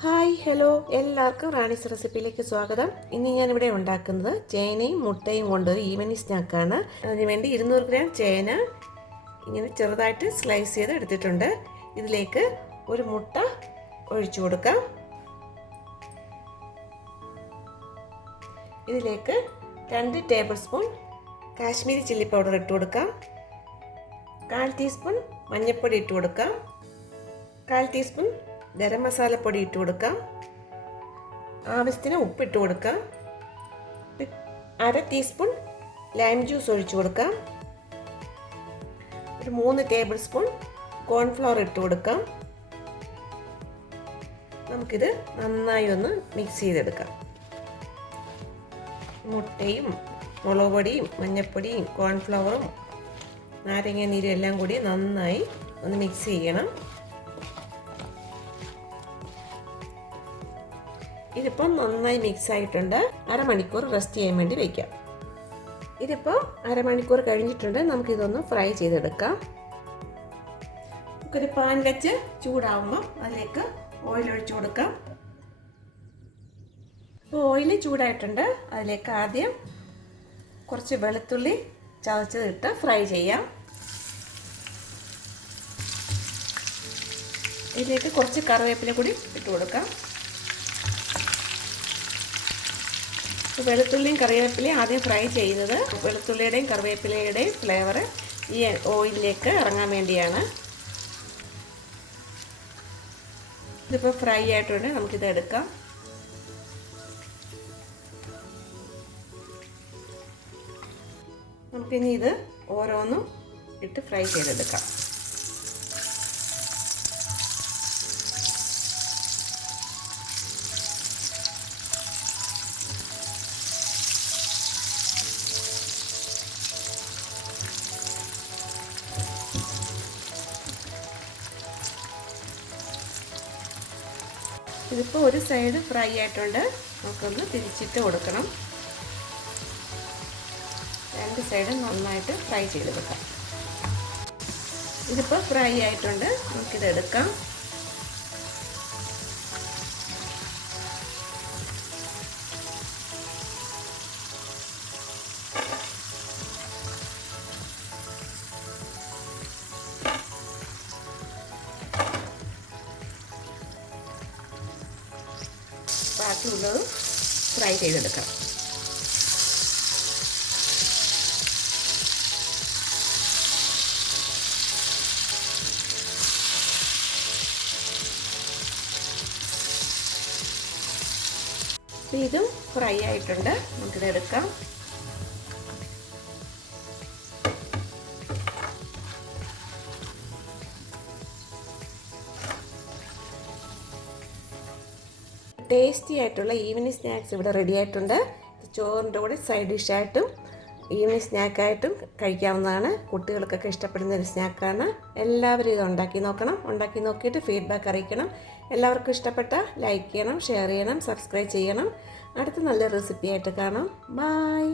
Hi hello എല്ലാവർക്കും റാണീസ് റെസിപ്പിയിലേക്ക് സ്വാഗതം. ഇന്ന് ഞാനിവിടെ ഉണ്ടാക്കുന്നത് ചേനയും മുട്ടയും കൊണ്ടൊരു ഈവനിങ് സ്നാക്കാണ്. അതിനുവേണ്ടി 200 ഗ്രാം ചേന ഇങ്ങനെ ചെറുതായിട്ട് സ്ലൈസ് ചെയ്ത് എടുത്തിട്ടുണ്ട്. ഇതിലേക്ക് ഒരു മുട്ട ഒഴിച്ചു കൊടുക്കാം. ഇതിലേക്ക് 2 table spoon Kashmiri chilli powder ഇട്ട് കൊടുക്കാം. 1/4 ടീസ്പൂൺ മഞ്ഞൾപ്പൊടി ഇട്ട് കൊടുക്കാം. 1/4 ടീസ്പൂൺ ഗരം മസാലപ്പൊടി ഇട്ട് കൊടുക്കാം. ആവശ്യത്തിന് ഉപ്പിട്ട് കൊടുക്കാം. 1/2 ടീസ്പൂൺ ലൈം ജ്യൂസ് ഒഴിച്ചു കൊടുക്കാം. ഒരു 3 ടേബിൾ സ്പൂൺ കോൺഫ്ലവർ ഇട്ട് കൊടുക്കാം. നമുക്കിത് നന്നായി ഒന്ന് മിക്സ് ചെയ്തെടുക്കാം. മുട്ടയും മുളക് പൊടിയും മഞ്ഞൾപ്പൊടിയും കോൺഫ്ലവറും നാരങ്ങ നീരും എല്ലാം കൂടി നന്നായി ഒന്ന് മിക്സ് ചെയ്യണം. ഇതിപ്പോൾ നന്നായി മിക്സ് ആയിട്ടുണ്ട്. അരമണിക്കൂർ റെസ്റ്റ് ചെയ്യാൻ വേണ്ടി വയ്ക്കാം. ഇതിപ്പോൾ അരമണിക്കൂർ കഴിഞ്ഞിട്ടുണ്ട്. നമുക്കിതൊന്ന് ഫ്രൈ ചെയ്തെടുക്കാം. നമുക്കൊരു പാൻ വെച്ച് ചൂടാവുമ്പോൾ അതിലേക്ക് ഓയിൽ ഒഴിച്ചു കൊടുക്കാം. ഇപ്പോൾ ഓയിൽ ചൂടായിട്ടുണ്ട്. അതിലേക്ക് ആദ്യം കുറച്ച് വെളുത്തുള്ളി ചതച്ചതിട്ട് ഫ്രൈ ചെയ്യാം. ഇതിലേക്ക് കുറച്ച് കറിവേപ്പില കൂടി ഇട്ട് കൊടുക്കാം. വെളുത്തുള്ളിയും കറിവേപ്പിലയും ആദ്യം ഫ്രൈ ചെയ്യുന്നത് വെളുത്തുള്ളിയുടെയും കറിവേപ്പിലയുടെയും ഫ്ലേവർ ഈ ഓയിലിലേക്ക് ഇറങ്ങാൻ വേണ്ടിയാണ്. ഇതിപ്പോൾ ഫ്രൈ ആയിട്ടുണ്ട്. നമുക്കിത് എടുക്കാം. നമുക്കിനി ഇത് ഓരോന്നും ഇട്ട് ഫ്രൈ ചെയ്തെടുക്കാം. ഇതിപ്പോൾ ഒരു സൈഡ് ഫ്രൈ ആയിട്ടുണ്ട്. നമുക്കൊന്ന് തിരിച്ചിട്ട് കൊടുക്കണം. 2 സൈഡും നന്നായിട്ട് ഫ്രൈ ചെയ്തെടുക്കാം. ഇതിപ്പോൾ ഫ്രൈ ആയിട്ടുണ്ട്. നമുക്കിത് എടുക്കാം. ബാക്കിയുള്ളത് ഫ്രൈ ചെയ്തെടുക്കാം. ഇതും ഫ്രൈ ആയിട്ടുണ്ട്. നമുക്കിത് എടുക്കാം. ടേസ്റ്റി ആയിട്ടുള്ള ഈവനിങ് സ്നാക്സ് ഇവിടെ റെഡി ആയിട്ടുണ്ട്. ചോറിൻ്റെ കൂടെ സൈഡ് ഡിഷായിട്ടും ഈവനിങ് സ്നാക്കായിട്ടും കഴിക്കാവുന്നതാണ്. കുട്ടികൾക്കൊക്കെ ഇഷ്ടപ്പെടുന്ന ഒരു സ്നാക്കാണ്. എല്ലാവരും ഇത് ഉണ്ടാക്കി നോക്കണം. ഉണ്ടാക്കി നോക്കിയിട്ട് ഫീഡ്ബാക്ക് അറിയിക്കണം. എല്ലാവർക്കും ഇഷ്ടപ്പെട്ട ലൈക്ക് ചെയ്യണം, ഷെയർ ചെയ്യണം, സബ്സ്ക്രൈബ് ചെയ്യണം. അടുത്ത നല്ല റെസിപ്പി ആയിട്ട് കാണാം. ബൈ.